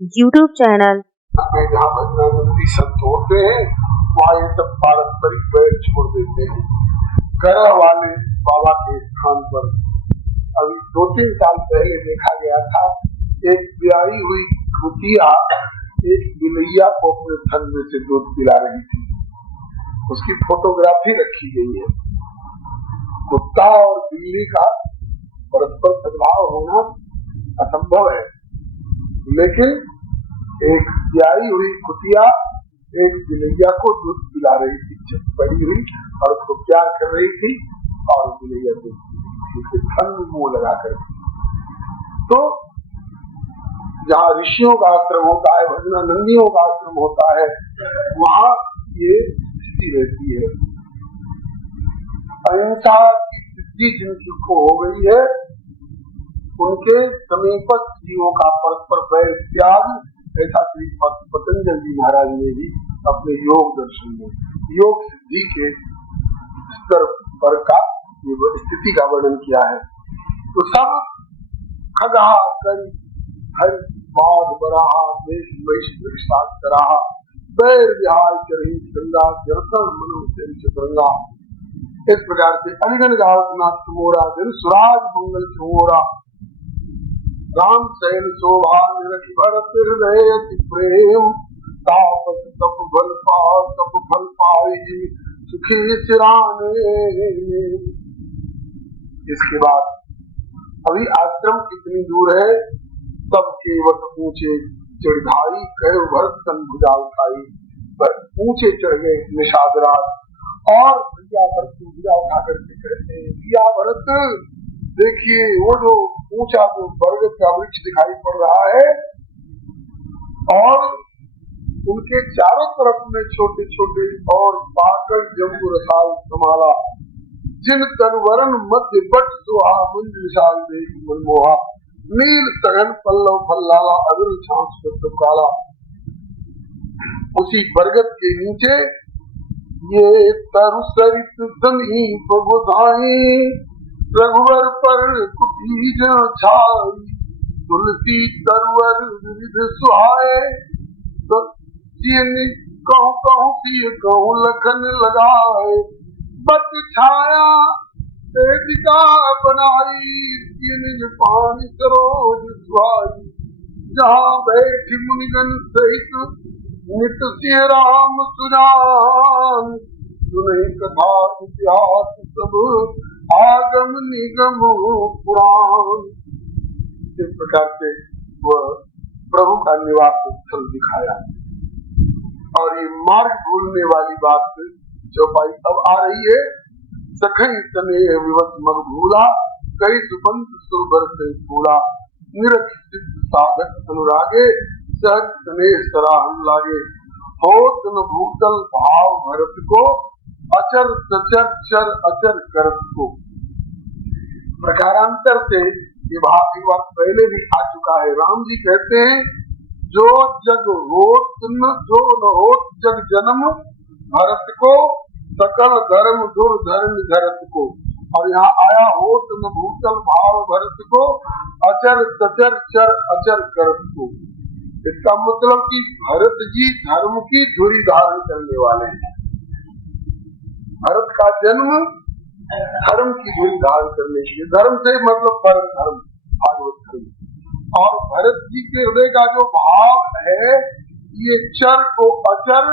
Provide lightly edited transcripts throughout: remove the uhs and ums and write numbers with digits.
YouTube channel। जहाँ भजनानंदी संत होते हैं वहाँ ये सब पारस्परिक बैर छोड़ देते हैं। गया वाले बाबा के स्थान पर अभी 2-3 साल पहले देखा गया था, एक ब्याही हुई कुतिया एक बिलैया को अपने थन में से दूध पिला रही थी। उसकी फोटोग्राफी रखी गई है। कुत्ता और बिल्ली का परस्पर सद्भाव होना असंभव है, लेकिन एक ब्याही हुई कुतिया एक बिलैया को दूध पिला रही थी, जब बड़ी हुई और उसको प्यार कर रही थी और बिलैया दूध पी रही थी, थन में मुंह लगा कर। तो जहाँ ऋषियों का आश्रम होता है, भजनानंदियों का आश्रम होता है, वहाँ ये स्थिति रहती है। अहिंसा की सिद्धि जिनको हो गई है, उनके समीपस्थ जीवों का परस्पर वैर त्याग, ऐसा श्री पतंजलि जी महाराज ने भी अपने योग दर्शन में योग सिद्धि के स्तर पर का स्थिति का वर्णन किया है। तो सब खगा कर हर बाध बराहा देश वैश्विक कराहा बैर विहार चरही गंगा जरतन मनो चतरंगा। इस प्रकार से अलिगन गावत नाथ मोरा दिल सुराज मंगल चोरा राम शैल शोभा निरखि भरत हृदय अति प्रेम तापस तप फल पाई सुखी सिराने। इसके बाद अभी आश्रम कितनी दूर है, सब केवट ऊंचे चढ़ाई कह भरत तन भुजा उठाई। ऊंचे चढ़ गए निषाद राज और भैया भरत भुजा उठा करके कहते हैं, भैया भरत देखिए वो जो ऊंचा जो बरगद का वृक्ष दिखाई पड़ रहा है और उनके चारों तरफ में छोटे छोटे और पाकड़ जम्बू रसाल समाला, जिन तनवरन मध्य बट सुहा मुंज विशाल देख मनमोहा नील सघन पल्लव फल्लाला अविर छांस काला। उसी बरगद के नीचे ये तरु सरित धनी बगुधाई रघुवर पर कुटीज छाई तुलसी तरवर विविध सुहाए। तो कहूँ कहूँ पिए कहूँ लखन लगाए बत छाया वेदिका बनाई निज पानी सरोज सुहाई। जहाँ बैठ मुनिगण सहित नित सिंह राम सुजान सुने कथा इतिहास सब आगम निगम पुराण। इस प्रकार से वह प्रभु का निवास स्थल दिखाया और ये मार्ग भूलने वाली बात चौपाई अब आ रही है। सखई तने विवत मन भूला कई सुबंत सुरभर से भूला निरख सिद्ध साधक अनुरागे सहज तने सराहन लागे। हो तन भूतल भाव भरत को अचर सचर चर अचर करत को। प्रकारांतर से ये भाव एक बार पहले भी आ चुका है। राम जी कहते हैं जो जग होत न जो न होत जग जन्म भरत को सकल धर्म दुर्धर्म धरत को। और यहाँ आया होत न भूतल भाव भरत को अचर सचर चर अचर करत को। इसका मतलब कि भरत जी धर्म की धुरी धारण करने वाले हैं। भरत का जन्म धर्म की धुरी धारण करने के लिए, धर्म से मतलब परम धर्म भागवत धर्म। और भरत जी के हृदय का जो भाव है ये चर को अचर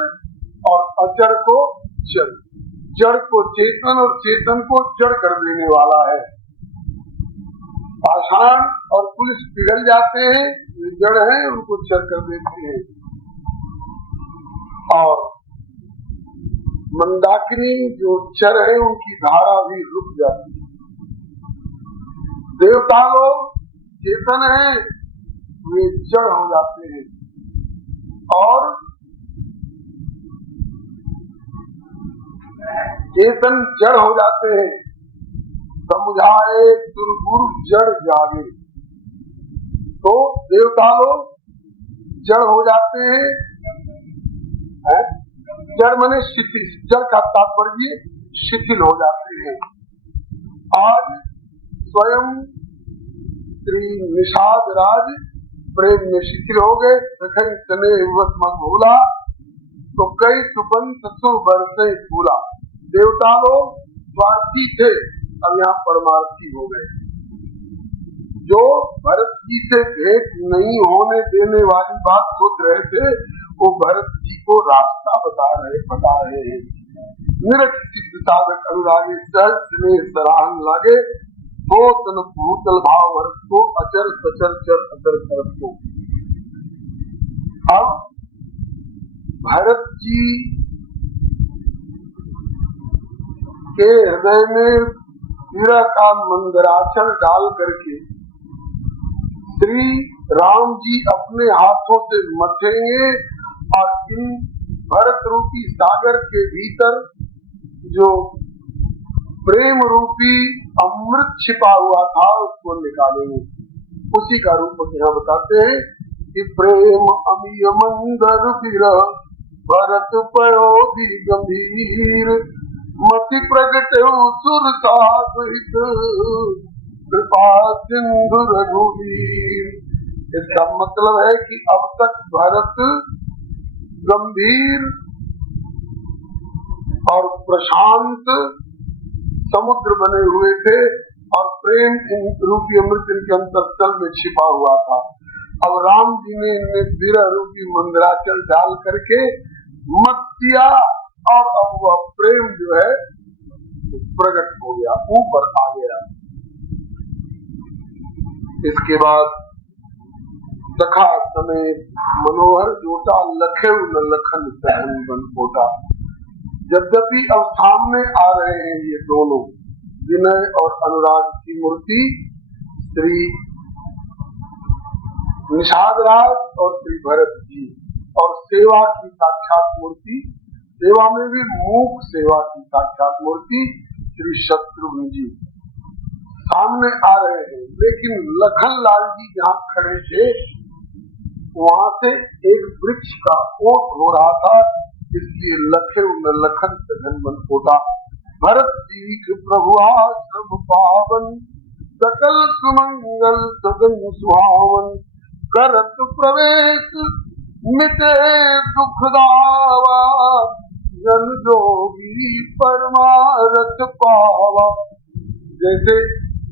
और अचर को चर, जड़ को चेतन और चेतन को जड़ कर देने वाला है। पाषाण और पुलिस पिघल जाते हैं, ये जड़ है, उनको चर कर देते हैं। और मंदाकिनी जो चर है उनकी धारा भी रुक जाती है। देवता लोग चेतन है, वे जड़ हो जाते हैं। और चेतन जड़ हो जाते हैं। समझाए दुर्गुरु जड़ जागे। तो देवता लोग जड़ हो जाते हैं। जड़ माने शिथिल, जड़ का तात्पर्य शिथिल हो जाते हैं। आज स्वयं श्री निषाद राज प्रेम में शिथिल हो गए। सखई तने हिम्मत मन भूला तो कई सुबंत सो बरसे फूला। देवता लोग स्वार्थी थे, अब यहाँ परमार्थी हो गए। जो भरत जी से भेंट नहीं होने देने वाली बात सोच रहे थे, वो भरत जी को रास्ता बता रहे हैं। निरख सिद्ध साधक अनुरागी सहज में सराहन लागे, तो तन भूतल भाव भरत को अचर सचर चर अचर करत को। अब भरत जी के हृदय में पीड़ा का मंदराचल डाल करके श्री राम जी अपने हाथों से मथेंगे और इन भरत रूपी सागर के भीतर जो प्रेम रूपी अमृत छिपा हुआ था उसको निकालेंगे। उसी का रूप यहाँ बताते हैं कि प्रेम अमीय मंदर विरह भरत पयोधि गंभीर मति प्रगट सुर साहित कृपा सिंधु रघुवीर। इसका मतलब है कि अब तक भरत गंभीर और प्रशांत समुद्र बने हुए थे और प्रेम रूपी अमृत इनके अंतस्थल में छिपा हुआ था। अब राम जी ने इनमें विरह रूपी मंदराचल डाल करके मत दिया और अब वह प्रेम जो है प्रकट हो गया, ऊपर आ गया। इसके बाद सखा समेत मनोहर जोटा लखे न लखन सहन बन पोटा। यद्यपि अब सामने आ रहे हैं ये दोनों, विनय और अनुराग की मूर्ति, श्री निषादराज और श्री भरत जी, और सेवा की साक्षात मूर्ति, सेवा में भी मूक सेवा की साक्षात मूर्ति श्री शत्रुघ्न जी सामने आ रहे हैं। लेकिन लखन लाल जी जहाँ खड़े थे वहां से एक वृक्ष का ओट हो रहा था, इसलिए लखे न लखन सघन बन पोटा। भरत जी के प्रभु आश्रम पावन सकल सुमंगल सगन सुहावन करत प्रवेश मिटे दुख दावा जन जोगी परमारथ पावा। जैसे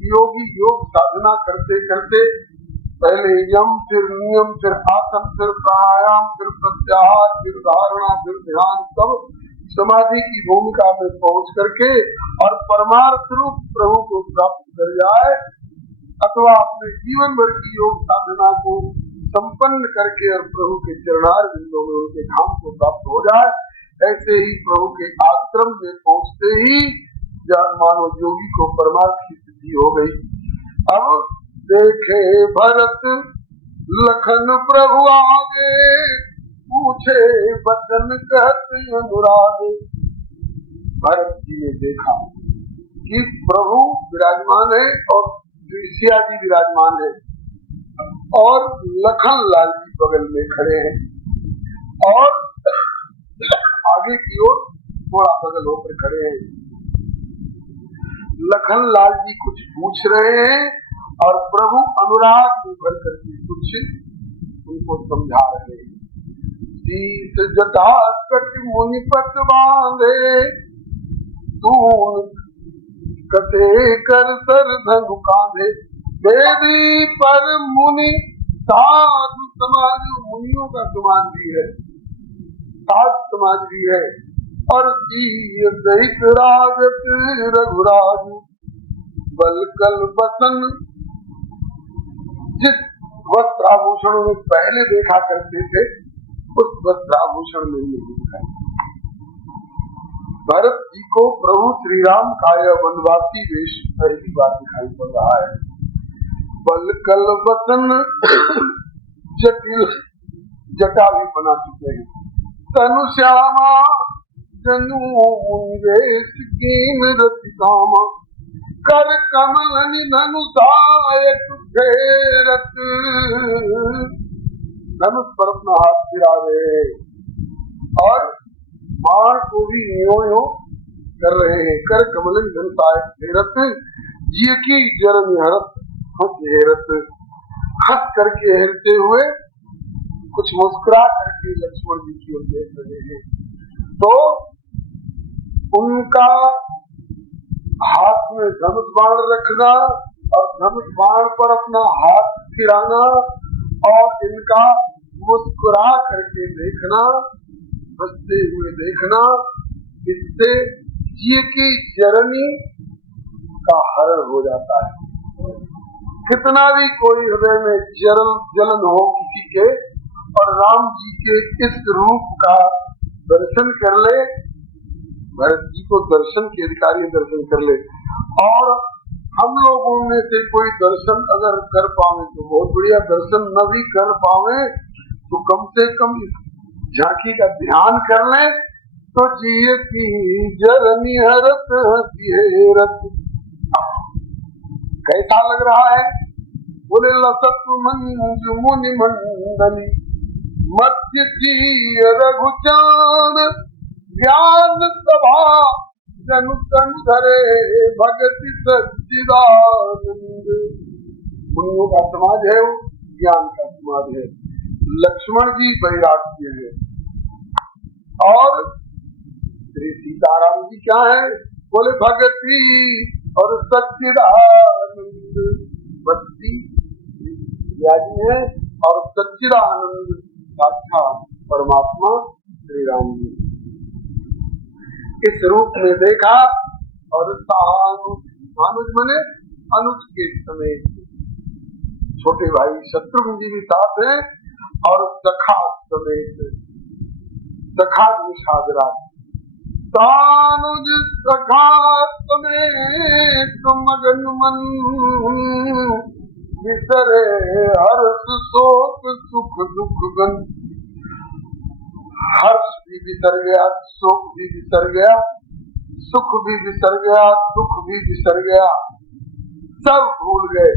योगी योग साधना करते करते पहले यम, फिर नियम, फिर आसन, फिर प्राणायाम, फिर प्रत्याहार, फिर धारणा, फिर ध्यान, सब समाधि की भूमिका में पहुंच करके और परमार्थ रूप प्रभु को प्राप्त कर जाए, अथवा अपने जीवन भर की योग साधना को संपन्न करके और प्रभु के चरणार बिंदों में उनके धाम को प्राप्त हो जाए, ऐसे ही प्रभु के आश्रम में पहुंचते ही मानो योगी को परमार्थ की सिद्धि हो गई। अब देखे भरत लखन प्रभु आगे पूछे बदन कहते अनुराग। भरत जी ने देखा कि प्रभु विराजमान है और सिया जी विराजमान है और लखन लाल जी बगल में खड़े हैं और आगे की ओर थोड़ा बगल होकर खड़े हैं। लखन लाल जी कुछ पूछ रहे हैं और प्रभु अनुराग में भर करके कुछ उनको समझा रहे हैं। शीस जटा कट मुनि पट बांधे तून कटे कर सर धनु कांधे। वेदी पर मुनि साधु समाज, मुनियों का समाज भी है, साधु समाज भी है। और दहित राजत रघुराज बल कल बसन, जिस वस्त्राभूषण में पहले देखा करते थे उस वस्त्राभूषण में नहीं दिखाई। भरत जी को प्रभु श्री राम का यह वनवासी वेश पहली बार दिखाई पड़ रहा है। बल कल बसन जटिल जटा भी बना चुके हैं। तनु श्यामा जनु वेश कीन रतिकामा कर कमल निधनु सायक फेरत। धनुष पर अपना हाथ फिरावे और बाण को भी यो कर रहे हैं। कर कमल निधनु सायक फेरत जिय की जर निहरत हेरत। हंस करके हंसते हुए कुछ मुस्कुरा करके लक्ष्मण जी की ओर देख रहे हैं। तो उनका हाथ में धनुष बाण रखना और धनुष बाण पर अपना हाथ फिराना और इनका मुस्कुरा करके देखना, हंसते हुए देखना, इससे ये की जरनी का हरण हो जाता है। कितना भी कोई हृदय में जलन हो किसी के और राम जी के इस रूप का दर्शन कर ले, भरत जी को दर्शन के अधिकारी दर्शन कर ले, और हम लोगों में से कोई दर्शन अगर कर पावे तो बहुत बढ़िया, दर्शन न भी कर पावे तो कम से कम इस झांकी का ध्यान कर ले तो जिये की जरनी हरत हसीरत। कैसा लग रहा है? बोले लसत मंजु मुनि मंडली मध्य रघुचान ज्ञान सभा जनु तन धरे भगति सच्चिदानंद। मुनियों का समाज है, वो ज्ञान का समाज है। लक्ष्मण जी वैराग्य है और श्री सीताराम जी क्या है? बोले भगति और सच्चिदानंद। भक्ति जी है और सच्चिदानंद साक्षात परमात्मा श्री राम जी इस रूप में देखा। और अनुज मने अनुज के समेत छोटे भाई शत्रुघ्न जी भी साथ हैं और सखा समेत सखा निषादराज तानुज सखा समेत मगन मन विसरे हर्ष शोक सुख दुख गन। हर्ष भी बिसर गया, शोक भी बिसर गया, सुख भी बिसर गया, दुख भी बिसर गया, सब भूल गए।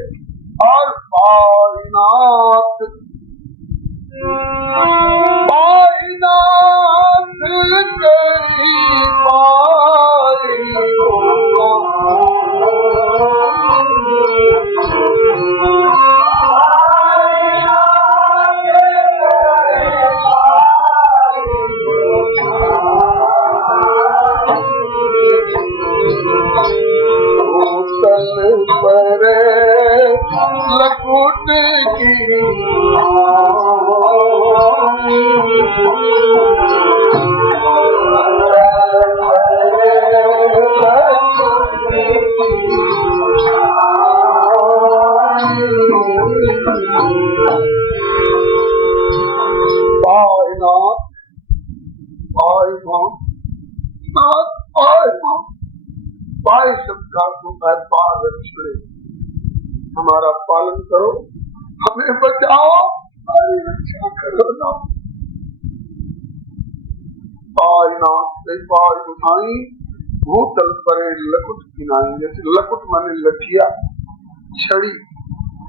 और पाईनाथ कहीं पाई पर लकुट की हमारा पालन करो, हमें बचाओ, हमारी रक्षा करो ना। पाई उठाई भूतल परे लकुट किनाई। जैसे लकुट माने लठिया छड़ी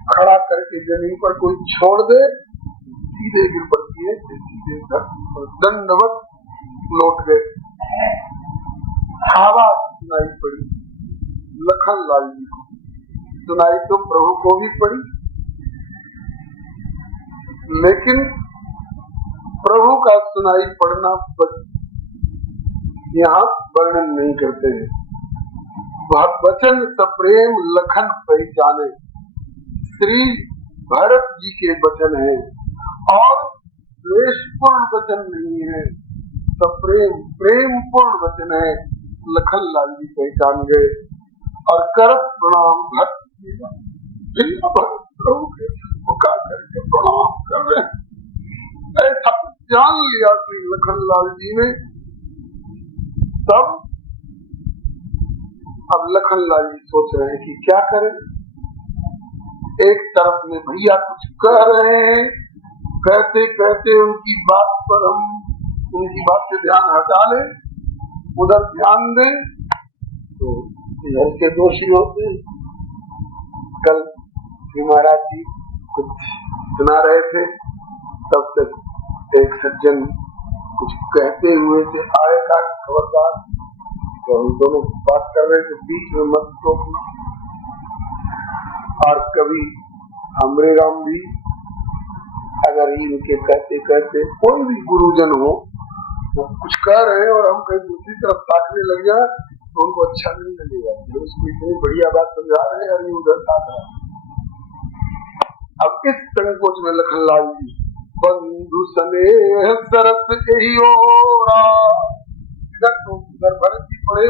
खड़ा करके जमीन पर कोई छोड़ दे सीधे गिर पड़ती है, सीधे दंडवत लौट गए। आवाज सुनाई पड़ी लखन लाल जी को, सुनाई तो प्रभु को भी पड़ी, लेकिन प्रभु का सुनाई पड़ना यहाँ वर्णन नहीं करते हैं। वचन सप्रेम लखन पहचाने श्री भरत जी के वचन है और द्वेषपूर्ण वचन नहीं है, सप्रेम प्रेम पूर्ण वचन है। लखन लाल जी पहचान गए और करत प्रणाम भक्ति प्रभु के पुकार करके प्रणाम कर रहे हैं। ऐसा जान लिया श्री लखन लाल जी ने। तब अब लखन लाल जी सोच रहे हैं कि क्या करें। एक तरफ में भैया कुछ कह रहे हैं, कहते कहते उनकी बात पर हम उनकी बात से ध्यान हटा लें, उधर ध्यान दें तो घर के दोषी होते। कल महाराज जी कुछ सुना रहे थे, तब तक एक सज्जन कुछ कहते हुए से आएगा खबरदार, तो हम दोनों बात कर रहे थे, बीच में मत टोकना। और कभी हमरे राम भी अगर इनके कहते कहते कोई भी गुरुजन हो वो कुछ कह रहे हैं और हम कहीं दूसरी तरफ ताकने लग जाए तो उनको अच्छा नहीं लगेगा। उसको इतनी बढ़िया बात समझा रहे हैं और ये उधर ताक रहा है। अब इस संकोच में लखनलाल जी बंधु स्नेह सरस यही हो रहा, इधर तो उधर भरत जी पड़े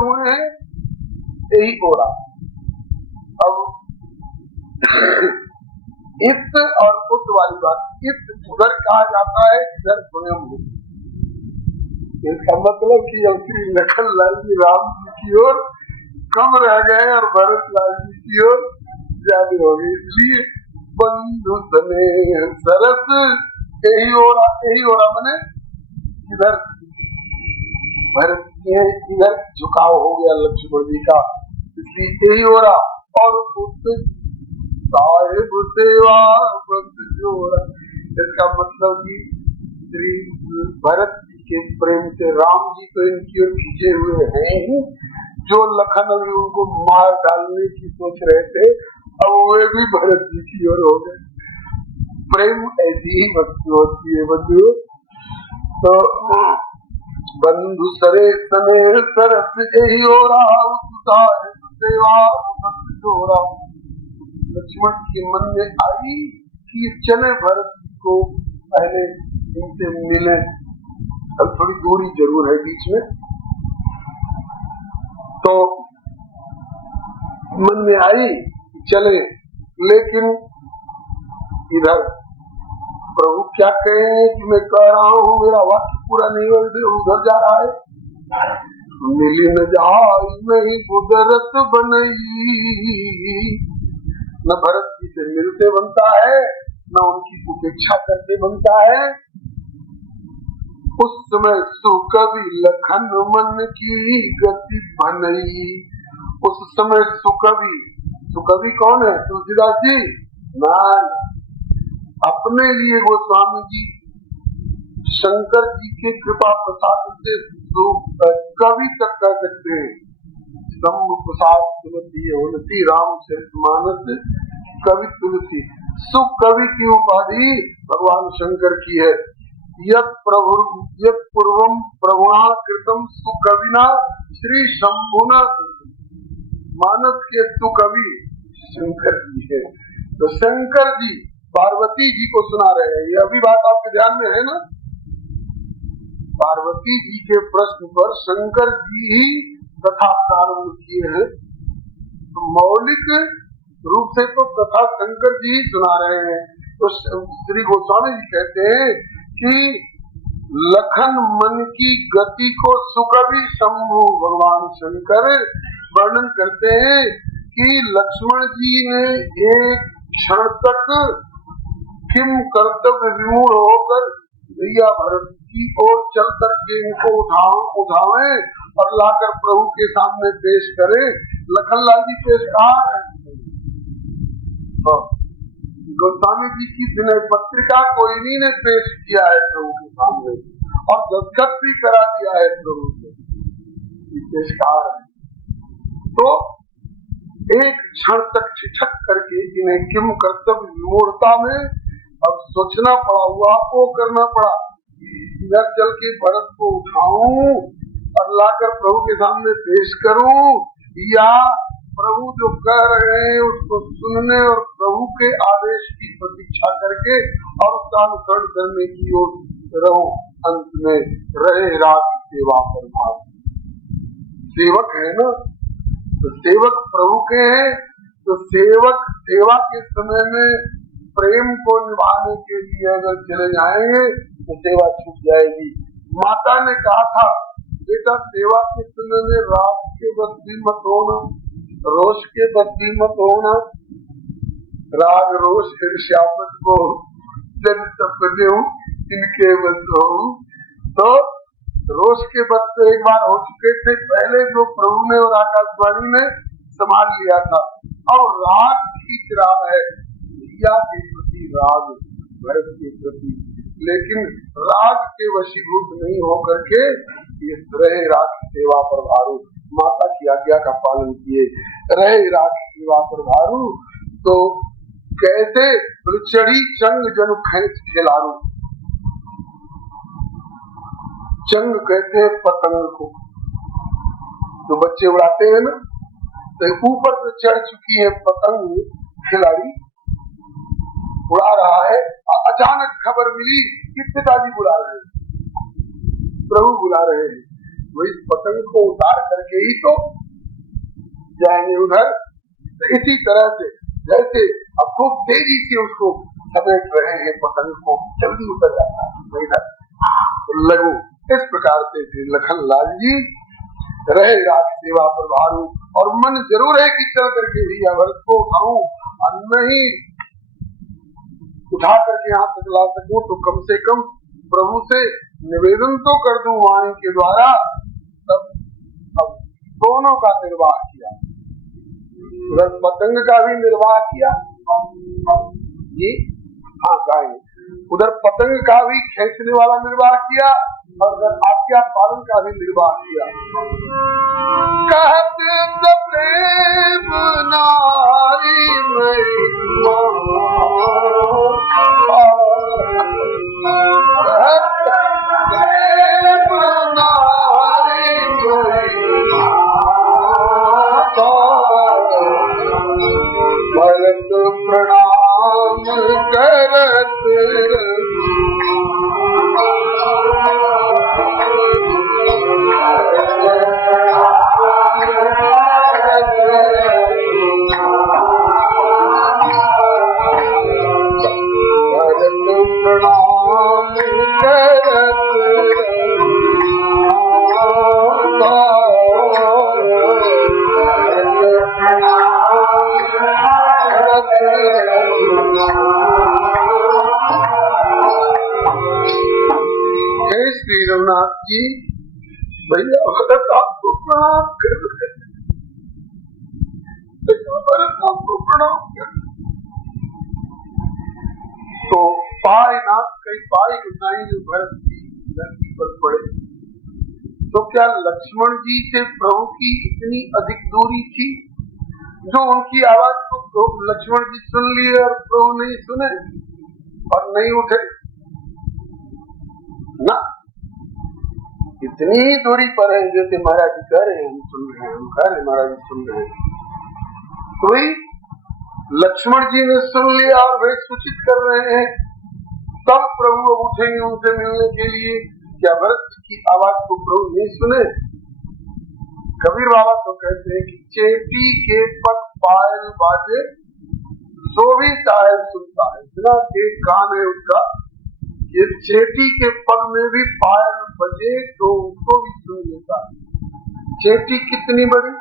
हुए हैं यही हो रहा। अब इत और उत वाली बात, इत उधर कहा जाता है, इधर स्वयं हो। इसका मतलब कि अब श्री लखनलाल जी राम जी की ओर कम रह गए और भरत लाल जी की ओर ज्यादा हो गए। इसलिए बंधु स्नेह सरस यही हो रहा मैंने इधर भरत जी है, इधर झुकाव हो गया लक्ष्मण जी का, इसलिए यही हो रहा। और साहिब सेवा बंद जोड़ा, इसका मतलब कि श्री भरत जी के प्रेम से राम जी तो इनकी ओर खींचे हुए हैं, जो लखन अभी उनको मार डालने की सोच रहे थे अब वे भी भरत जी की ओर हो गए। प्रेम ऐसी ही वस्तु होती है बंधु। तो बंधु सरे सने सरस यही हो रहा, सेवा बंद जोड़ा। लक्ष्मण के मन में आई कि चले भरत जी को पहले इनसे मिले, अब थोड़ी दूरी जरूर है बीच में, तो मन में आई चले, लेकिन इधर प्रभु क्या कहेंगे कि मैं कह रहा हूँ मेरा वाक्य पूरा नहीं हो, उधर जा रहा है। मिली न जाई नहीं कुदरत बनई, न भरत जी से मिलते बनता है न उनकी उपेक्षा करते बनता है। उस समय सुकवि लखन मन की गति बनई, उस समय सुकवि कौन है? तुलसीदास जी ना, अपने लिए गोस्वामी जी शंकर जी के कृपा प्रसाद से कवि तक कह सकते हैं। शंभु प्रसाद तुलसी उन्नति रामचरितमानस कवि तुलसी, सुकवि की उपाधि भगवान शंकर की है। यत् पूर्वम प्रभुणा कृतम सुकविना श्री शंभुना, मानस के सुकवि शंकर जी है। तो शंकर जी पार्वती जी को सुना रहे हैं, ये अभी बात आपके ध्यान में है ना। पार्वती जी के प्रश्न पर शंकर जी ही कथा प्रारंभ किए हैं, तो मौलिक रूप से तो कथा शंकर जी ही सुना रहे हैं। तो श्री गोस्वामी जी कहते हैं कि लखन मन की गति को सुकवि शंभु भगवान शंकर वर्णन करते हैं कि लक्ष्मण जी ने एक क्षण तक किम कर्तव्य विमूढ़ होकर भैया भरत की ओर चल करके इनको उठावे और लाकर प्रभु के सामने पेश करे। लखनलाल जी पेश कहा है, गोस्वामी जी की विनय पत्रिका कोई ने पेश किया है प्रभु के सामने और दस्तखत भी करा दिया है प्रभु से, पेशकार है। तो एक क्षण तक छिछक करके इन्हें किम कर्तव्य विमूढ़ता में अब सोचना पड़ा, हुआ को करना पड़ा, इधर चल के भरत को उठाऊं और लाकर प्रभु के सामने पेश करूं, या प्रभु जो कह रहे हैं उसको सुनने और प्रभु के आदेश की प्रतीक्षा करके और उसका अनुसरण करने की ओर रहूं। अंत में रहे रात सेवा पर भाग, सेवक है ना, तो सेवक प्रभु के हैं, तो सेवक सेवा के समय में प्रेम को निभाने के लिए अगर चले जाएंगे तो सेवा छूट जाएगी। माता ने कहा था बेटा सेवा के समय में रात के बस भी मत होना, रोष के बस भी मत होना, राग रोष ईर्ष्यापन को जन सपने इनके बस हो। तो रोष के बस तो एक बार हो चुके थे पहले, जो प्रभु ने और आकाशवाणी ने संभाल लिया था। अब राग खींच रहा है भैया के प्रति, राग भरत के प्रति, लेकिन राग के वशीभूत नहीं होकर के ये रहे राग की सेवा पर भारू, माता की आज्ञा का पालन किए रहे राग की सेवा पर भारू। तो कैसे चढ़ी चंग जनु खेच खिलारू। चंग कहते हैं पतंग को, जो बच्चे उड़ाते हैं ना, तो ऊपर से चढ़ चुकी है पतंग, खिलाड़ी उड़ा रहा है। अचानक खबर मिली कि पिताजी बुला रहे हैं, प्रभु बुला रहे हैं, वो इस पतंग को उतार करके ही तो जाएंगे उधर। तो इसी तरह से जैसे अब खूब तेजी से उसको समेट रहे हैं पतंग को, जल्दी उतर जाता है इधर लगू। इस प्रकार से लखन लाल जी रहे राज सेवा पर भारू, और मन जरूर है कि चल करके भी भरत को उठाऊं, और नहीं उठा करके यहाँ तक ला सकूं तो कम से कम प्रभु से निवेदन तो कर दूं वाणी के द्वारा। तब अब दोनों का निर्वाह किया, उधर पतंग का भी निर्वाह किया जी, हाँ गाय, उधर पतंग का भी खींचने वाला निर्वाह किया, और उधर आज्ञा पालन का भी निर्वाह किया। कहते प्रेम नारी भरत प्रणाम करत श्री रघुनाथ जी, भैया भरत आपको प्रणाम कर, भरत आपको प्रणाम कर। तो पाए नाथ कई पाई गुनाई जो भरत की धरती पर पड़े, तो क्या लक्ष्मण जी से प्रभु की इतनी अधिक दूरी थी जो उनकी आवाज को लक्ष्मण जी सुन लिए और प्रभु नहीं सुने और नहीं उठे ना? इतनी ही दूरी पर है जैसे महाराज जी कह रहे हैं हम सुन रहे हैं, हम कह रहे महाराज जी सुन रहे हैं। तो वही लक्ष्मण जी ने सुन लिया और वे सूचित कर रहे हैं, तब प्रभु उठेंगे उनसे मिलने के लिए। क्या भरत जी की आवाज को प्रभु नहीं सुने? कबीर बाबा तो कहते हैं कि चेटी के पग पायल बाजे सो भी शायद सुनता है, इतना के कान है उसका, ये चेटी के पग में भी पायल बजे तो उसको भी सुन लेता है। चेटी कितनी बड़ी,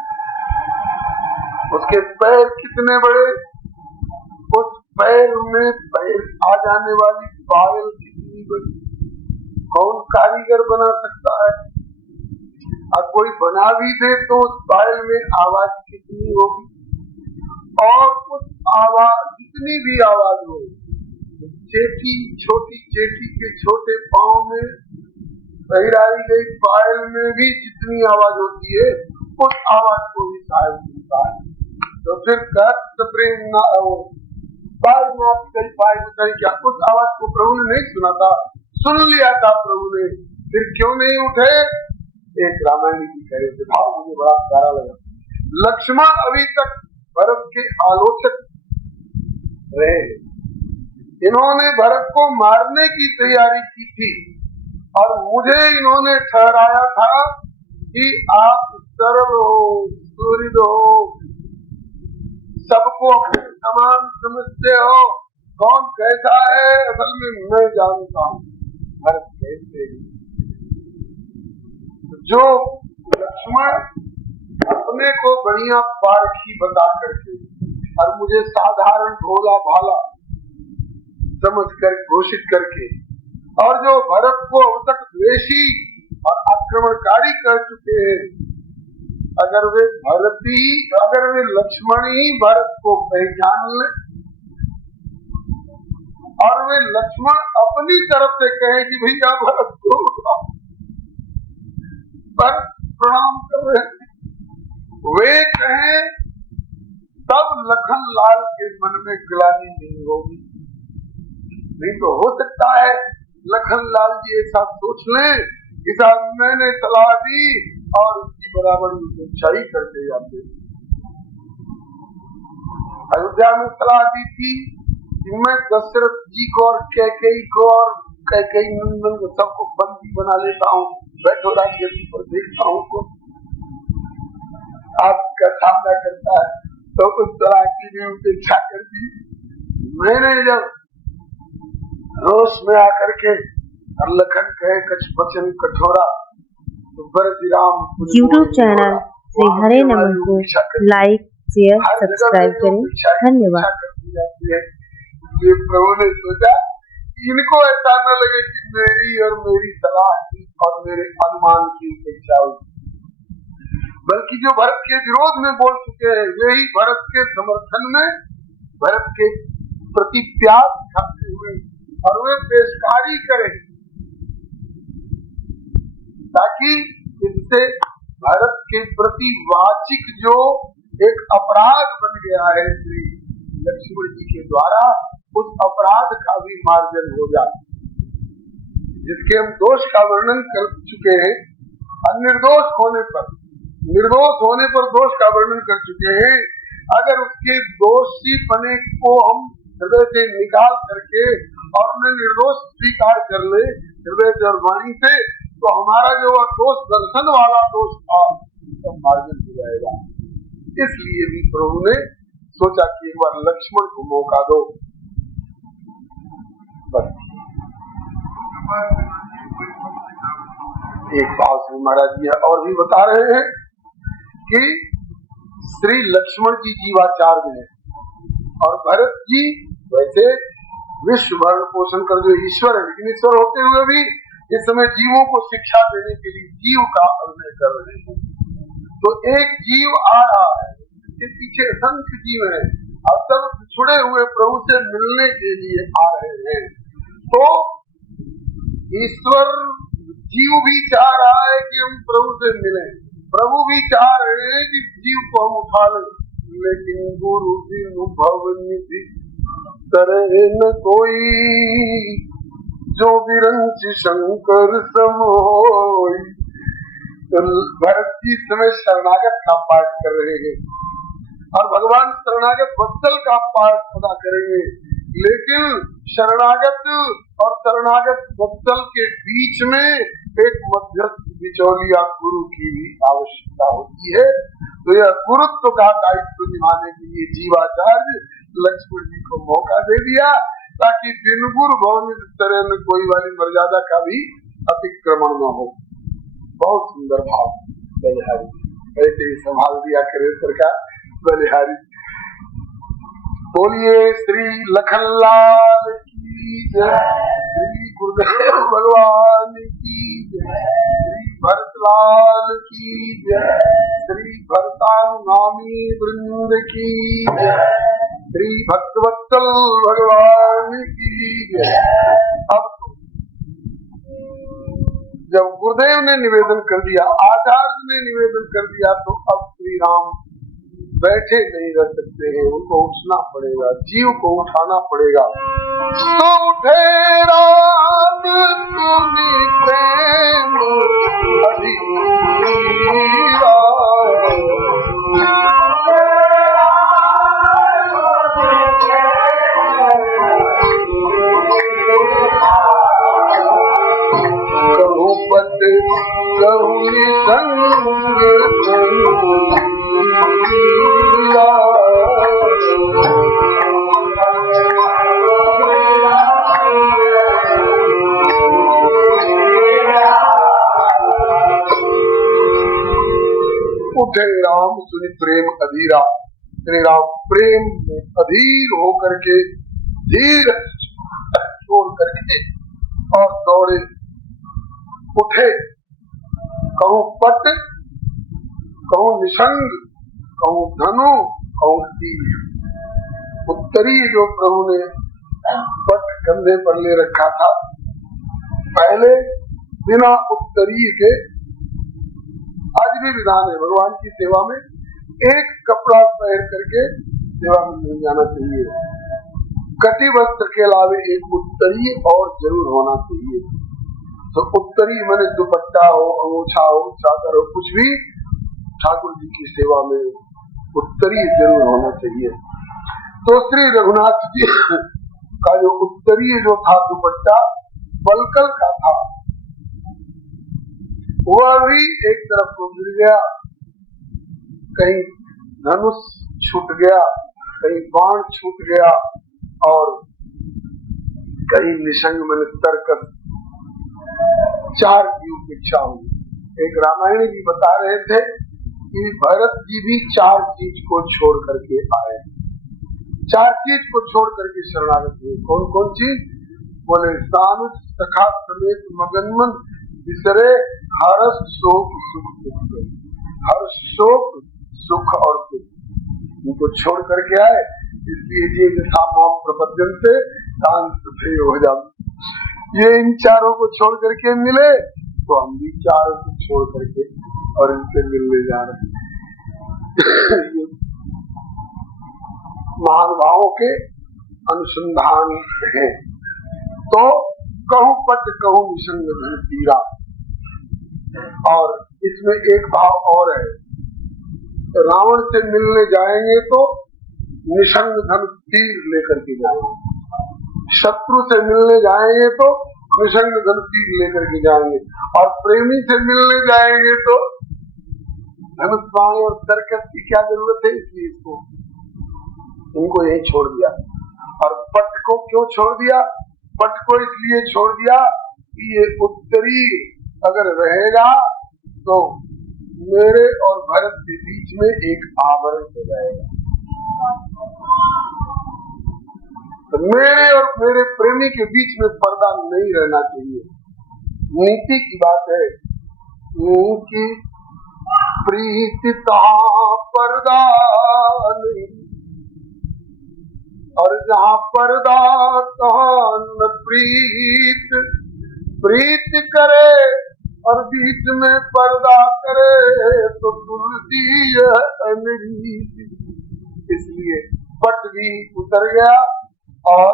उसके पैर कितने बड़े, उस पैर में पैर आ जाने वाली पायल कितनी बड़ी, कौन कारीगर बना सकता है? और कोई बना भी दे तो उस पायल में आवाज कितनी होगी, और उस आवाज जितनी भी आवाज हो, चेटी छोटी चेटी के छोटे पांव में पहराई गई पायल में भी जितनी आवाज होती है, उस आवाज को भी शायद सुनता है। तो फिर प्रेम ना हो क्या उस आवाज को प्रभु ने नहीं सुना था? सुन लिया था प्रभु ने, फिर क्यों नहीं उठे? एक रामायण की कह रहे थे, भाव मुझे बड़ा प्यारा लगा। लक्ष्मण अभी तक भरत के आलोचक रहे, इन्होंने भरत को मारने की तैयारी की थी और मुझे इन्होंने ठहराया था कि आप सरल हो, सुहृद हो, सबको समान समझते हो, कौन कैसा है असल में मैं जानता हूँ। भरत कैसे जो लक्ष्मण अपने को बढ़िया पारखी बता करके और मुझे साधारण भोला भाला समझ कर घोषित करके, और जो भरत को अब तक द्वेषी और आक्रमणकारी कर चुके हैं, अगर वे लक्ष्मण ही भरत को पहचान ले और वे लक्ष्मण अपनी तरफ से कहे कि भैया भरत को पर प्रणाम कर रहे हैं, वे कहें तब लखन लाल के मन में ग्लानि नहीं होगी। नहीं तो हो सकता है लखन लाल जी ऐसा सोच लें कि साहब मैंने सलाह दी और उसकी बराबर ऊंचाई करते जाते। अयोध्या में सलाह दी थी कि मैं दशरथ जी को और कैकेयी को और कैकेयी नंदन को सबको बंदी बना लेता हूँ, बैठो राजगद्दी पर देखता हूँ को आपका सामना करता है। तो उस तरह की भी उपेक्षा कर दी। मैंने जब रोष में आकर के लखन कहे कछ वचन कठोरा तो बरदिराम YouTube चैनल श्री हरे नमन को लाइक शेयर सब्सक्राइब करें। धन्यवाद। ये प्रभु ने सोचा इनको ऐसा न लगे कि मेरी और मेरी सलाह की और मेरे अनुमान की उपेक्षा हुई, बल्कि जो भरत के विरोध में बोल चुके हैं वही भरत के समर्थन में भरत के प्रति प्यार दिखाते हुए और वे पेशकारी करें, ताकि इससे भारत के प्रति वाचिक जो एक अपराध बन गया है श्री लक्ष्मण जी के द्वारा, उस अपराध का भी मार्जन हो जाए, जिसके हम दोष का वर्णन कर चुके हैं। निर्दोष होने पर, निर्दोष होने पर दोष का वर्णन कर चुके हैं। अगर उसके दोषी पने को हम हृदय से निकाल करके और उन्हें निर्दोष स्वीकार कर ले हृदय से और वाणी से, तो हमारा जो दोष दर्शन वाला दोष था उसका मार्जन हो जाएगा। इसलिए भी प्रभु ने सोचा कि एक बार लक्ष्मण को मौका दो। बस एक बात श्री महाराज जी और भी बता रहे हैं कि श्री लक्ष्मण जी जीवाचार्य है और भरत जी वैसे विश्व भरण पोषण कर जो ईश्वर है, लेकिन ईश्वर होते हुए भी इस समय जीवों को शिक्षा देने के लिए जीव का अभिनय कर रहे हैं। तो एक जीव आ रहा है, इसके पीछे असंख्य जीव है और सब छुड़े हुए प्रभु से मिलने के लिए आ रहे हैं। तो ईश्वर जीव भी चाह रहा है कि हम प्रभु से मिलें, प्रभु भी चाह रहे हैं कि जीव को हम उठा लें, लेकिन गुरु बिनु भवनिधि तरह न कोई जो विरंच शंकर समोई। तो भरत जी समय शरणागत का पाठ कर रहे हैं और भगवान शरणागत वत्सल का पाठ सदा करेंगे, लेकिन शरणागत और शरणागत वत्सल के बीच में एक मध्यस्थ बिचौलिया गुरु की भी आवश्यकता होती है। तो यह गुरुत्व का दायित्व निभाने के लिए जीवाचार्य लक्ष्मण जी को मौका दे दिया, ताकि बिन गुरु भवन तरह में कोई वाली मर्यादा का भी अतिक्रमण न हो। बहुत सुंदर भाव बलिहारी, ऐसे ही संभाल दिया करे सरकार बलिहारी। बोलिए श्री लखनलाल की जय, श्री गुरुदेव भगवान की जय, श्री भरतलाल की जय, श्री भरतानुगामी वृंद की जय, श्री भक्तवत्सल भगवान की जय। अब जब गुरुदेव ने निवेदन कर दिया, आचार्य ने निवेदन कर दिया, तो अब श्री राम बैठे नहीं रह सकते हैं, उनको उठना पड़ेगा, जीव को उठाना पड़ेगा। तो उठे राम सुनि प्रेम अधीरा, कहूँ पट कहूँ संग उठे राम सुनि प्रेम अधीरा। श्री राम प्रेम में अधीर होकर के धीर छोड़ करके और दौड़े उठे। कहूँ पट कहूँ निशंग, कहूँ धनु, कहूँ तीर। उत्तरी जो प्रभु ने पट कंधे पर ले रखा था, पहले बिना उत्तरी के, आज भी विधान है भगवान की सेवा में, एक कपड़ा पहन करके सेवा में नहीं जाना चाहिए। कटी वस्त्र के अलावे एक उत्तरी और जरूर होना चाहिए। तो उत्तरी माने दुपट्टा हो, अंगूछा हो, चादर हो, कुछ भी ठाकुर जी की सेवा में उत्तरी जरूर होना चाहिए। तो श्री रघुनाथ जी का जो उत्तरी जो था दुपट्टा बलकल का था, वह भी एक तरफ को गिर गया, कहीं धनुष छूट गया, कहीं बाण छूट गया और कहीं निशंग में तर्कस 4 की उपेक्षा हुई। एक रामायण जी बता रहे थे कि भरत जी भी 4 चीज को छोड़ करके आए, 4 चीज को छोड़ करके शरणागत हुए। कौन कौन चीज? बोले सानुज सखा समेत मगनमन बिसरे हर्ष शोक सुख दुख, हर्ष शोक सुख और दुख इनको छोड़ करके आए। इसलिए ये यथा माम प्रपद्यन से शांत हो जाते। ये इन 4 को छोड़ करके मिले तो हम भी 4 को छोड़ करके और इनसे मिलने जा रहे हैं। महानुभावों के अनुसंधान है। तो कहूं पट कहूं निसंग धन तीरा, और इसमें एक भाव और है, रावण से मिलने जाएंगे तो निसंग धन तीर लेकर के जाएंगे, शत्रु से मिलने जाएंगे तो निसंग धन तीर लेकर के जाएंगे, और प्रेमी से मिलने जाएंगे तो धनुष बाण और तरकस की क्या जरूरत है। इसलिए इसको उनको यही छोड़ दिया। और पट को क्यों छोड़ दिया? पट को इसलिए छोड़ दिया कि ये उत्तरी अगर रहेगा तो मेरे और भरत के बीच में एक आवरण हो जाएगा, तो मेरे और मेरे प्रेमी के बीच में पर्दा नहीं रहना चाहिए। नीति की बात है कि प्रीतिता पर्दा नहीं, और जहाँ पर्दा तहाँ न प्रीत, प्रीत करे और बीच में पर्दा करे तो तुलसी अनरीत। इसलिए पट भी उतर गया और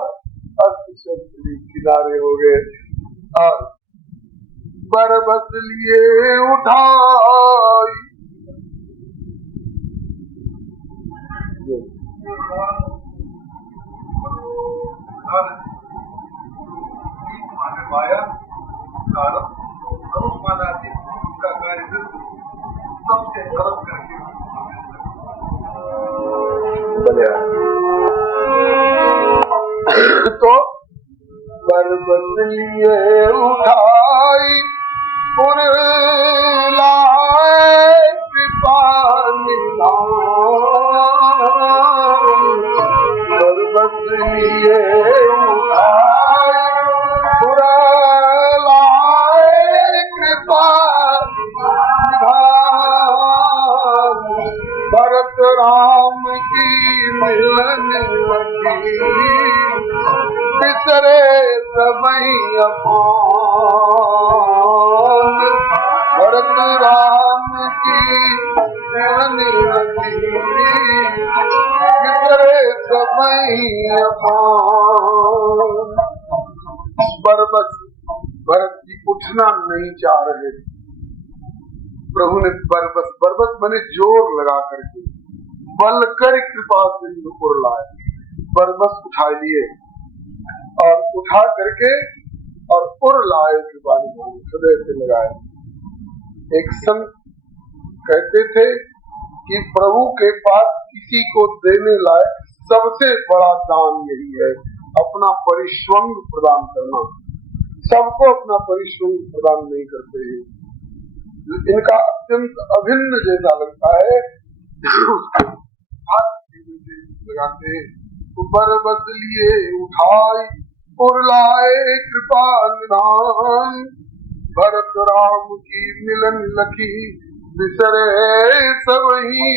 अस्त्र शस्त्र भी किनारे हो गए, और बरबस लिए उठाई। माया कारण का कार्य सबसे सरल करके तो बरबस लिए उठाई पुर लाए कृपा बरबस लिए उठाई पुर लाए कृपा भरत राम की मिलन लगी बिसरे सबई अपान। भरत राम की मिलन लगी बिसरे सबई अपान। बरबस भरत जी उठना नहीं चाह रहे, प्रभु ने बरबस, बरबस बने जोर लगा करके बल कर कृपा सिंधु पुर लाए, बरबस उठा लिए और उठा करके और पुर लाए कृपा हृदय से लगाए। एक संत कहते थे कि प्रभु के पास किसी को देने लायक सबसे बड़ा दान यही है, अपना परिश्रम प्रदान करना। सबको अपना परिश्रम प्रदान नहीं करते हैं, इनका अत्यंत अभिन्न जैसा लगता है, लगाते हैं। तो बरबस लिए उठाई पुर लाए कृपा निधान। भरत राम की मिलन लखी बिसरे सबही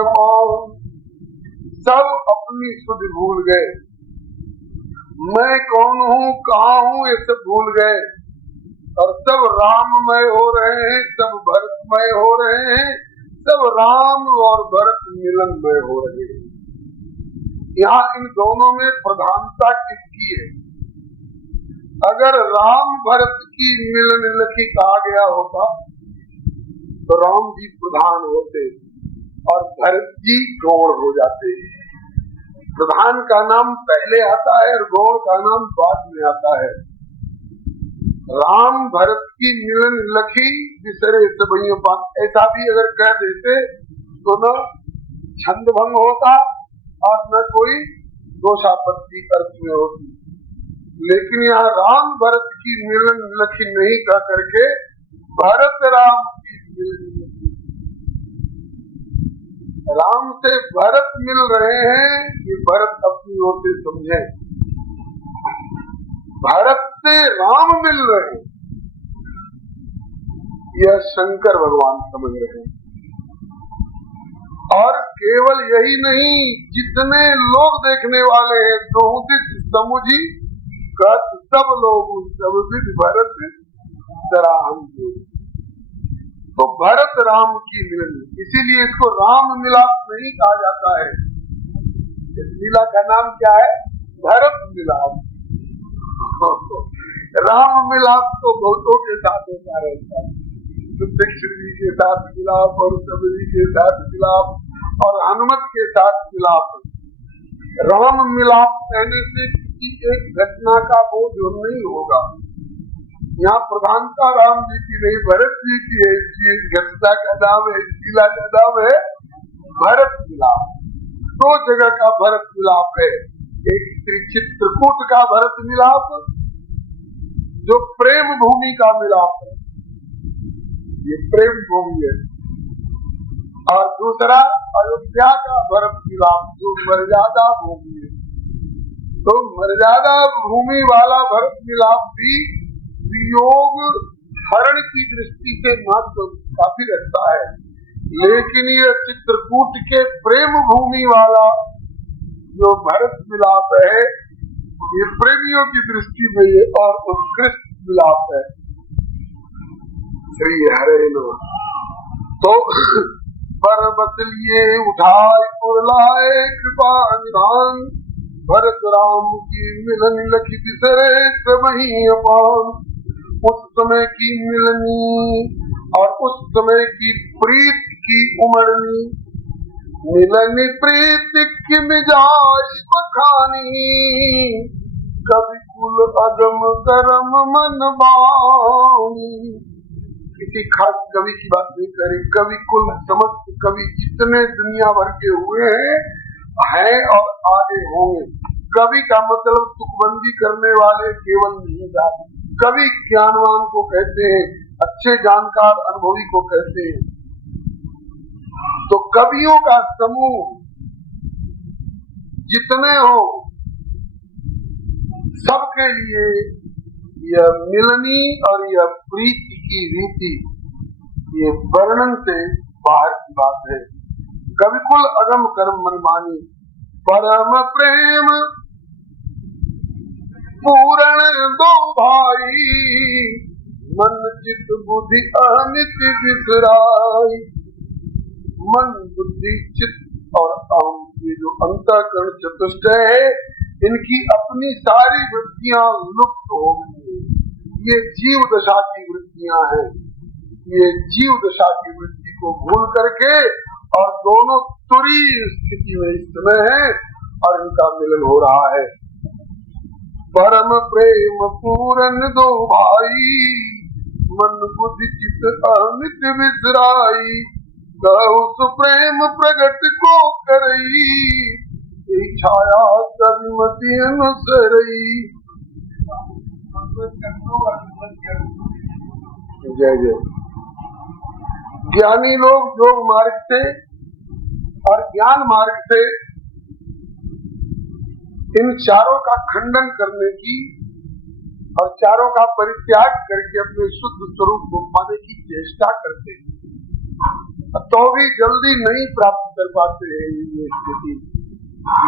अपान। सब अपनी सुध भूल गए, मैं कौन हूँ कहाँ हूँ ये सब भूल गए, और सब राममय हो रहे हैं, सब भरतमय हो रहे हैं, सब राम और भरत मिलनमय हो रहे हैं। यहाँ इन दोनों में प्रधानता किसकी है? अगर राम भरत की मिलन लखी कहा गया होता तो राम जी प्रधान होते और भरत जी गौण हो जाते। प्रधान का नाम पहले आता है और गौण का नाम बाद में आता है। राम भरत की मिलन लखी बिसरे सबइयों पात, ऐसा भी अगर कह देते तो न छंद भंग होता और न कोई दोषापत्ति अर्थ में होती। लेकिन यहाँ राम भरत की मिलन लखी नहीं कह करके भरत राम की मिलन लखी, राम से भरत मिल रहे हैं, ये भरत अपनी ओर से समझे। भरत से राम मिल रहे हैं, यह शंकर भगवान समझ रहे हैं। और केवल यही नहीं, जितने लोग देखने वाले हैं दोदित समुझी कत सब लोग सब विध भरत राम। तो भरत राम की मिलन, इसीलिए इसको राम मिलाप नहीं कहा जाता है। इस लीला का नाम क्या है? भरत मिलाप। राम मिलाप तो बहुतों के साथ होता रहता है, दक्षिण जी के साथ मिलाप और सबरी के साथ मिलाप और हनुमत के साथ मिलाप। राम मिलाप कहने से किसी एक घटना का बोझ नहीं होगा। यहाँ प्रधानता राम जी की नहीं, भरत जी की है। इसलिए घटना का नाम है, लीला का नाम है भरत मिलाप। दो जगह का भरत मिलाप है, एक श्री चित्रकूट का भरत मिलाप जो प्रेम भूमि का मिलाप है, ये प्रेम भूमि है। और दूसरा अयोध्या का भरत मिलाप जो मर्यादा भूमि है। तो मर्यादा भूमि वाला भरत मिलाप भी वियोग हरण की दृष्टि से महत्व काफी रखता है, लेकिन ये चित्रकूट के प्रेम भूमि वाला जो भरत मिलाप है, ये प्रेमियों की दृष्टि में ये और उत्कृष्ट मिलाप है। श्री हरे नमः। तो पर्वत लिए उठाए उड़लाए कृपा निधान, भरत राम की मिलन लखी बिसरे सबही अपान। उस समय की मिलनी और उस समय की प्रीत की उमड़नी, मिलन प्रीत की मिजाज बखानी, कवि कुल अगम करम मन बानी। किसी खास कवि की बात नहीं करें, कवि कुल समस्त कवि जितने दुनिया भर के हुए हैं और आगे होंगे। कवि का मतलब तुकबंदी करने वाले केवल नहीं जाते, कवि ज्ञानवान को कहते हैं, अच्छे जानकार अनुभवी को कहते हैं। तो कवियों का समूह जितने हो सबके लिए यह मिलनी और यह प्रीति की रीति ये वर्णन से बाहर की बात है। कविकुल अगम कर्म मनमानी, परम प्रेम पूरण दो भाई, मन चित बुद्धि अहमित बिसराई। मन बुद्धि चित्त और अहम ये जो अंतःकरण चतुष्ट है, इनकी अपनी सारी वृत्तियां लुप्त हो गई। ये जीव दशा की वृत्तियां हैं, ये जीव दशा की वृत्ति को भूल करके और दोनों तुरीय स्थिति में इस समय है और इनका मिलन हो रहा है। परम प्रेम पूरन दो भाई, मन बुद्धि चित्त अमित बिसराई। उस प्रेम प्रगट को करई, छाया कविमति अनुसरई। जय जय। ज्ञानी लोग योग मार्ग से और ज्ञान मार्ग से इन चारों का खंडन करने की और चारों का परित्याग करके अपने शुद्ध स्वरूप को पाने की चेष्टा करते हैं, तो भी जल्दी नहीं प्राप्त कर पाते हैं ये स्थिति।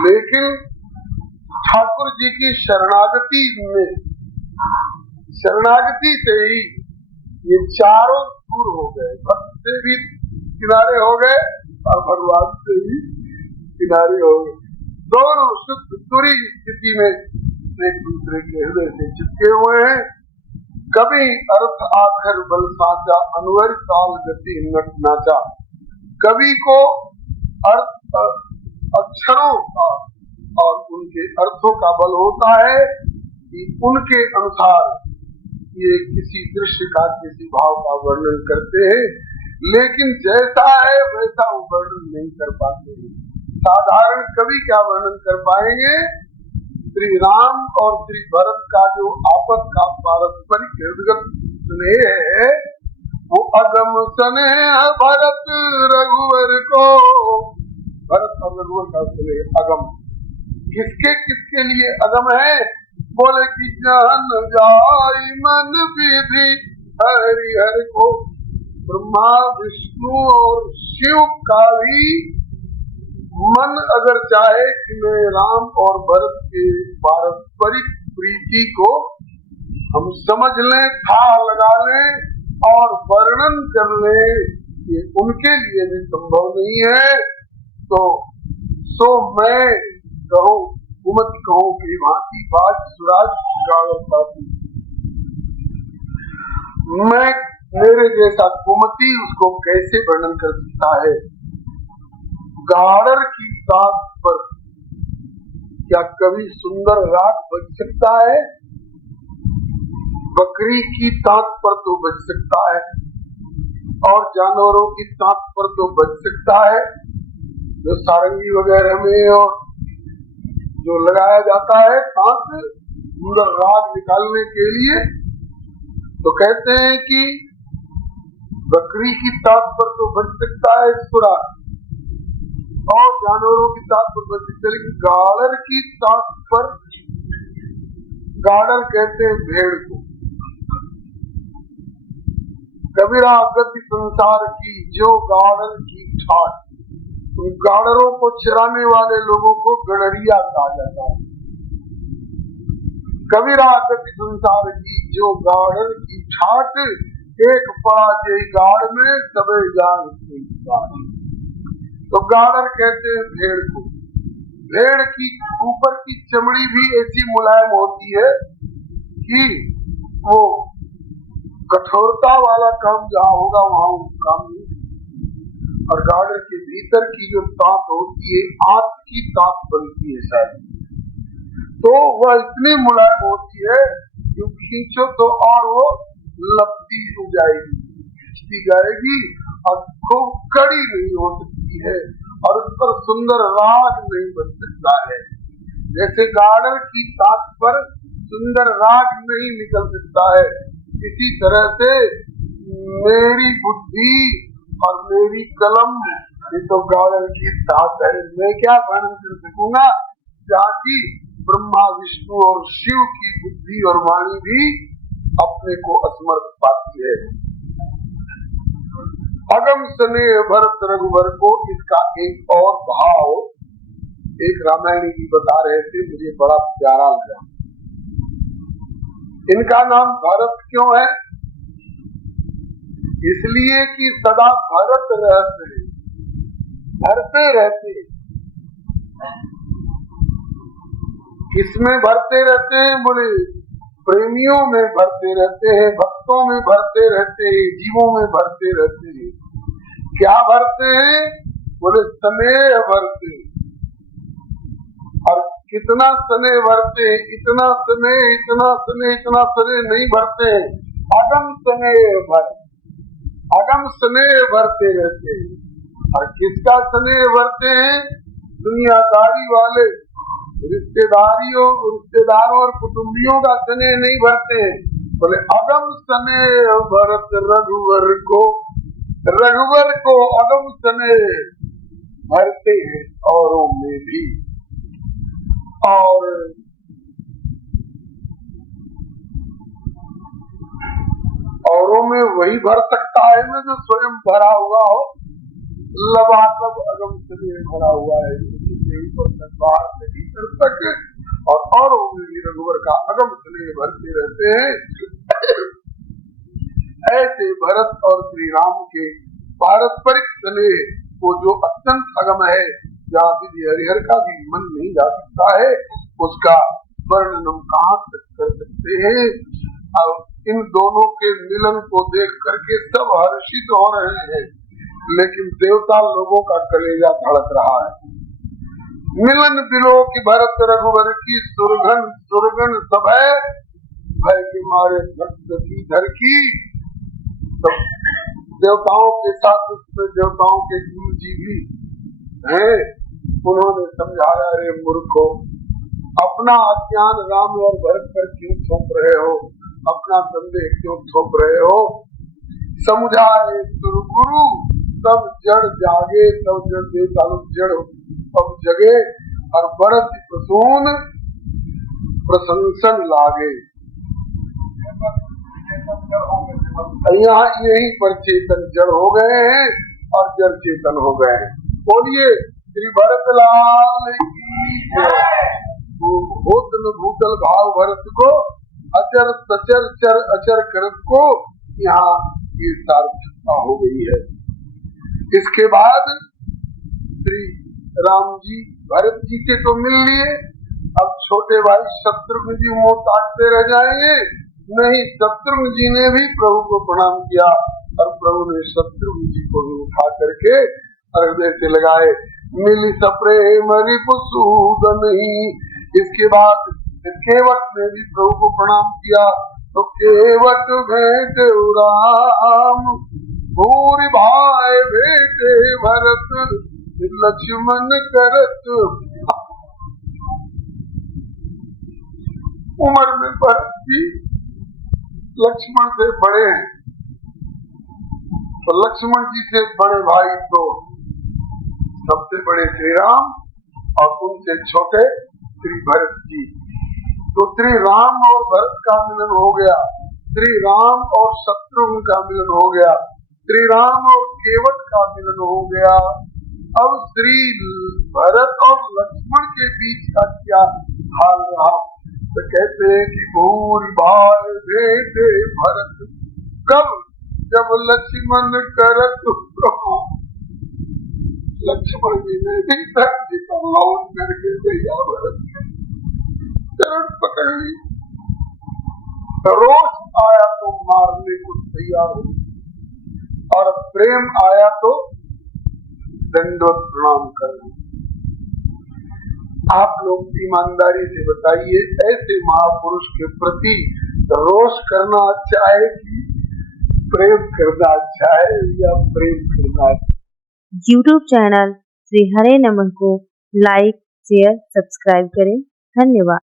लेकिन ठाकुर जी की शरणागति में, शरणागति से ही ये चारों दूर हो गए, भक्त से भी किनारे हो गए और भगवान से भी किनारे हो गए। दोनों शुद्ध तुरी स्थिति में एक दूसरे के हृदय से चिपके हुए हैं। कभी अर्थ आखर बल साचा, अनवर काल गति नट नाचा। कवि को अर्थ अक्षरों का और उनके अर्थों का बल होता है कि उनके अनुसार ये किसी दृश्य का, किसी भाव का वर्णन करते हैं, लेकिन जैसा है वैसा वो वर्णन नहीं कर पाते हैं। साधारण कवि क्या वर्णन कर पाएंगे? श्री राम और श्री भरत का जो आपस का पारस्परिक हृदयगत स्नेह है, वो अगम स्नेह भरत रघुवर को, भरत और रघुवर का स्नेह अगम। किसके किसके लिए अगम है? बोले कि जान जाई मन विधि हरि हर को। ब्रह्मा विष्णु और शिव का भी मन अगर चाहे कि मैं राम और भरत के पारस्परिक प्रीति को हम समझ लें, था लगा लें और वर्णन कर लें, ये उनके लिए भी संभव नहीं है। तो सो मैं कहो कुमति कहो की भांति बाज सुराज गाड़ता थी। मैं मेरे जैसा कुमति उसको कैसे वर्णन कर सकता है? गाड़र की ताक पर क्या कभी सुंदर राग बज सकता है? बकरी की ताक पर तो बज सकता है और जानवरों की ताक पर तो बज सकता है, जो सारंगी वगैरह में और जो लगाया जाता है ताक सुंदर राग निकालने के लिए। तो कहते हैं कि बकरी की ताक पर तो बज सकता है सुरा और जानवरों की ताक पर बज सकता है, लेकिन गाड़र की ताक पर, गाड़र कहते हैं भेड़ को। कबीरा गति संसार की जो गाड़र की ठाट, उन गाड़रों को चराने वाले लोगों को गड़रिया कहा जाता है। कबीरा गति संसार की जो गाड़र की ठाट, एक पड़ा जे गाड़ में सबे जान की गाड़। तो गाड़र कहते हैं भेड़ को। भेड़ की ऊपर की चमड़ी भी ऐसी मुलायम होती है कि वो कठोरता वाला काम जहाँ होगा वहाँ काम नहीं। और गाड़र के भीतर की जो ताक होती है, आंत की ताक बनती है शायद, तो वह इतनी मुलायम होती है कि खींचो तो और वो लपटी हो जाएगी, खींचती जाएगी और खूब कड़ी नहीं हो सकती है और उस पर सुंदर राग नहीं बन सकता है। जैसे गाड़र की ताक पर सुंदर राग नहीं निकल सकता है, इसी तरह से मेरी बुद्धि और मेरी कलम ये तो गाड़र की ताक है। मैं क्या वर्णन कर सकूंगा? जाकि ब्रह्मा विष्णु और शिव की बुद्धि और वाणी भी अपने को असमर्थ पाती है। अगम स्नेह भरत रघुवर को, इसका एक और भाव एक रामायणी जी बता रहे थे, मुझे बड़ा प्यारा लगा। इनका नाम भरत क्यों है? इसलिए कि सदा भरत रहते हैं, भरते रहते हैं। किसमें भरते रहते हैं? बोले प्रेमियों में भरते रहते हैं, भक्तों में भरते रहते हैं, जीवों में भरते रहते हैं। क्या भरते हैं? बोले स्नेह भरते। और कितना स्नेह भरते? इतना स्नेह, इतना स्नेह, इतना स्नेह नहीं भरते, अगम स्नेह भर, अगम स्नेह भरते रहते हैं। और किसका स्नेह भरते हैं? दुनियादारी वाले रिश्तेदारों और कुटुंबियों का स्नेह नहीं भरते। बोले अगम स्नेह भरत रघुवर को, रघुवर को अगम स्नेह भरते हैं औरों में भी। और औरों में वही भर सकता है ना जो स्वयं भरा हुआ हो। लबालब अगम स्नेह भरा हुआ है, बाहर नहीं कर सके, और औरों में भी रघुवर का अगम स्नेह भरते रहते हैं। ऐसे भरत और श्री राम के पारस्परिक स्नेह को जो अत्यंत अगम है, जहाँ विधि हरिहर का भी मन नहीं जा सकता है, उसका वर्णन हम कहाँ तक कर सकते हैं। अब इन दोनों के मिलन को देख करके सब हर्षित हो रहे हैं, लेकिन देवता लोगों का कलेजा धड़क रहा है। मिलन बिलो की भरत रघुवर की सुरगन सब है, भय के मारे धर की। तो देवताओं के साथ उसमें देवताओं के गुरु जी भी हैं, उन्होंने समझाया, रे मूर्खो, अपना अज्ञान राम और भरत पर क्यों थोप रहे हो, अपना संदेह क्यों थोप रहे हो। समझाए गुरु तब जड़ जागे, तब जड़ देवता जड़ तब जगे, और भरत प्रसून प्रशंसन लागे। यहाँ यही पर चेतन जड़ हो गए हैं और जड़ चेतन हो गए हैं। बोलिए श्री भरत लाल की जय। भूतल भूतल भाव भरत को, अचर सचर चर अचर करत को, यहाँ ये सार्थकता हो गई है। इसके बाद श्री राम जी भरत जी के तो मिल लिए, अब छोटे भाई शत्रुघ्न जी मुंह ताकते रह जाएंगे। नहीं, शत्रुघ्न जी ने भी प्रभु को प्रणाम किया और प्रभु ने शत्रुघ्न जी को भी उठा करके हृदय से लगाए। मिली सप्रेम रिपुसूदन ही। इसके बाद केवट ने भी प्रभु को प्रणाम किया, तो केवट भेंट राम, भूरि भाई भेंटे भरत, लक्ष्मण करत। उम्र में भरत जी लक्ष्मण से बड़े हैं, तो लक्ष्मण जी से बड़े भाई तो सबसे बड़े श्री राम और उनसे छोटे श्री भरत जी। तो श्री राम और भरत का मिलन हो गया, श्री राम और शत्रुघ्न का मिलन हो गया, श्री राम और केवट का मिलन हो गया। अब श्री भरत और लक्ष्मण के बीच का क्या हाल रहा, तो कहते हैं कि भूरि भाई भेंटे भरत, कब जब लक्ष्मण करत। लक्ष्मण जी ने भी धरती पर लौट करके भैया भरत के चरण पकड़ ली। रोष आया तो मारने को तैयार हो, और प्रेम आया तो दंडवत प्रणाम करना। आप लोग ईमानदारी से बताइए, ऐसे महापुरुष के प्रति रोष करना अच्छा है कि प्रेम करना अच्छा है, या प्रेम करना अच्छा है। YouTube चैनल श्री हरे नमन को लाइक, शेयर, सब्सक्राइब करें। धन्यवाद।